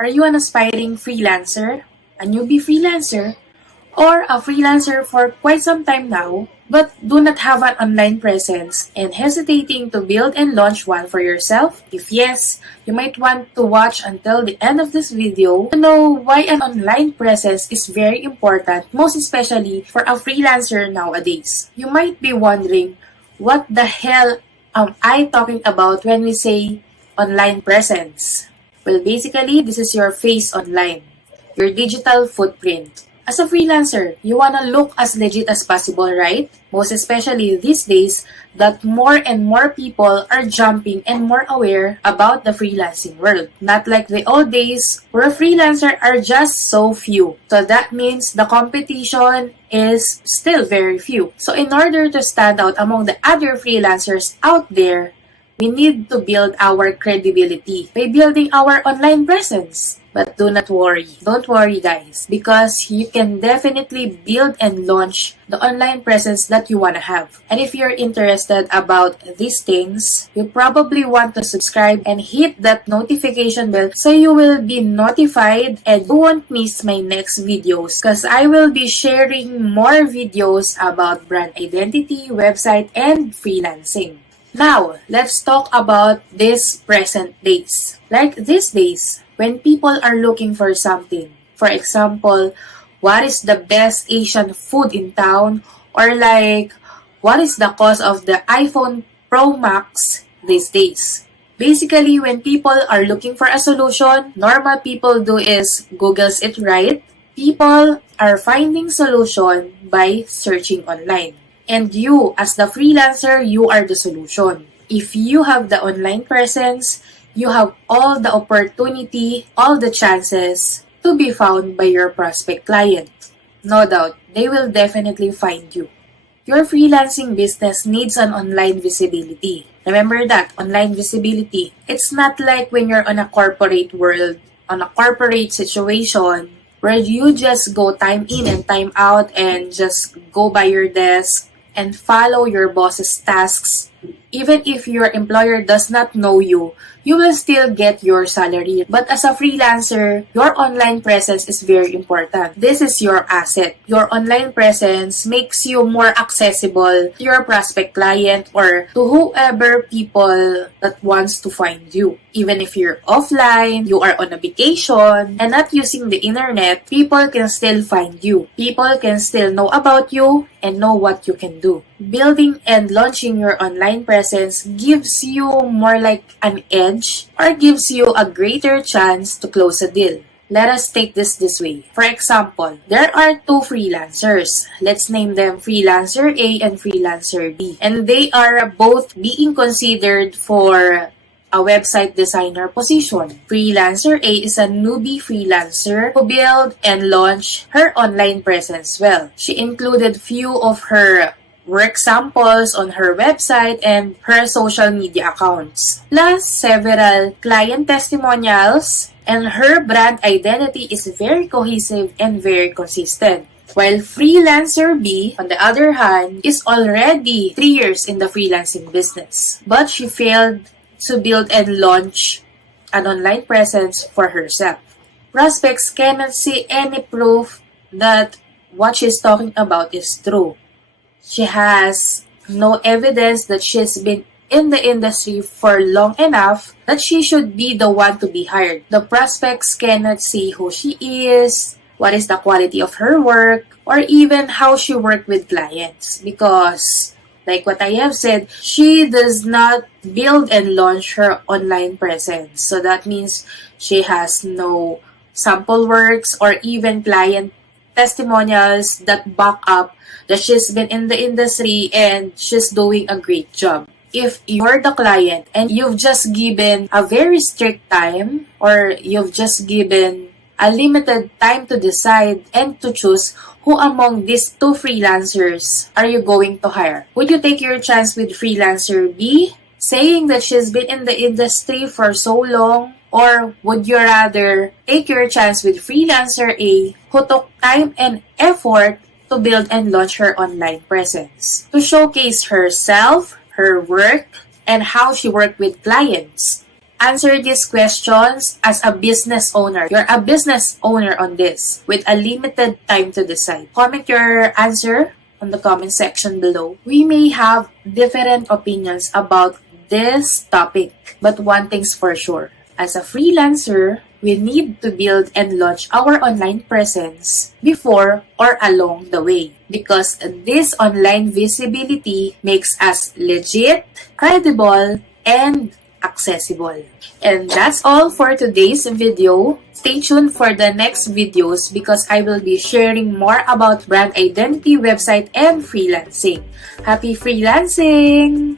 Are you an aspiring freelancer, a newbie freelancer, or a freelancer for quite some time now, but do not have an online presence and hesitating to build and launch one for yourself? If yes, you might want to watch until the end of this video to know why an online presence is very important, most especially for a freelancer nowadays. You might be wondering, what the hell am I talking about when we say online presence? Well, basically, this is your face online, your digital footprint. As a freelancer, you want to look as legit as possible, right? Most especially these days that more and more people are jumping and more aware about the freelancing world. Not like the old days where freelancers are just so few. So that means the competition is still very few. So in order to stand out among the other freelancers out there, we need to build our credibility by building our online presence. But do not worry. Don't worry, guys, because you can definitely build and launch the online presence that you want to have. And if you're interested about these things, you probably want to subscribe and hit that notification bell so you will be notified and you won't miss my next videos, because I will be sharing more videos about brand identity, website, and freelancing. Now, let's talk about these present days. Like these days, when people are looking for something, for example, what is the best Asian food in town, or like, what is the cost of the iPhone Pro Max these days? Basically, when people are looking for a solution, normal people do is Googles it, right? People are finding solution by searching online. And you, as the freelancer, you are the solution. If you have the online presence, you have all the opportunity, all the chances to be found by your prospect client. No doubt, they will definitely find you. Your freelancing business needs an online visibility. Remember that, online visibility. It's not like when you're on a corporate world, on a corporate situation, where you just go time in and time out and just go by your desk and follow your boss's tasks. Even if your employer does not know you, you will still get your salary. But as a freelancer, your online presence is very important. This is your asset. Your online presence makes you more accessible to your prospect client or to whoever people that wants to find you. Even if you're offline, you are on a vacation, and not using the internet, people can still find you. People can still know about you and know what you can do. Building and launching your online presence gives you more like an edge or gives you a greater chance to close a deal. Let us take this way. For example, there are two freelancers. Let's name them Freelancer A and Freelancer B. And they are both being considered for a website designer position. Freelancer A is a newbie freelancer who built and launched her online presence well. She included few of her work samples on her website and her social media accounts, plus several client testimonials, and her brand identity is very cohesive and very consistent. While Freelancer B, on the other hand, is already 3 years in the freelancing business, but she failed to build and launch an online presence for herself. Prospects cannot see any proof that what she's talking about is true. She has no evidence that she's been in the industry for long enough that she should be the one to be hired. The prospects cannot see who she is, what is the quality of her work, or even how she worked with clients, because like what I have said, she does not build and launch her online presence. So that means she has no sample works or even client testimonials that back up that she's been in the industry and she's doing a great job. If you're the client and you've just given a very strict time or you've just given a limited time to decide and to choose who among these two freelancers are you going to hire? Would you take your chance with Freelancer B, saying that she's been in the industry for so long? Or would you rather take your chance with Freelancer A, who took time and effort to build and launch her online presence, to showcase herself, her work, and how she worked with clients? answer these questions as a business owner. You're a business owner on this with a limited time to decide. Comment your answer on the comment section below. We may have different opinions about this topic, but one thing's for sure. As a freelancer, we need to build and launch our online presence before or along the way, because this online visibility makes us legit, credible, and accessible. And that's all for today's video. Stay tuned for the next videos because I will be sharing more about brand identity, website, and freelancing. Happy freelancing!